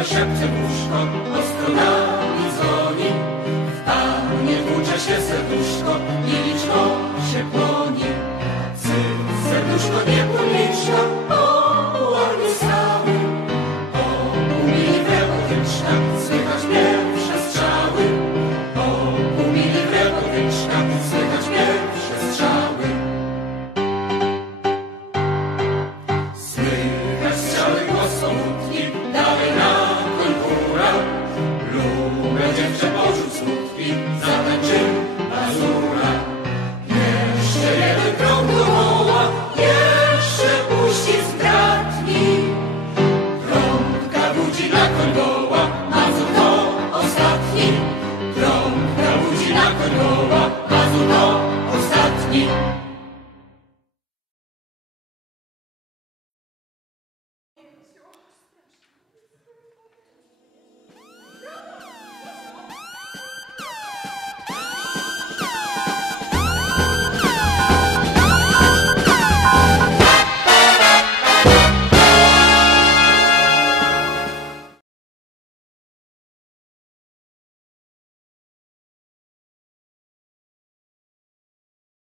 Ciągle szepcze w łóżko, ostro nami dzwoni. W taunie włócze się serduszko i liczko się płonie. Cy, serduszko nie publiczna, o ułornie stały. O umile otyczna, słychać mnie. króla, a zubo ostatni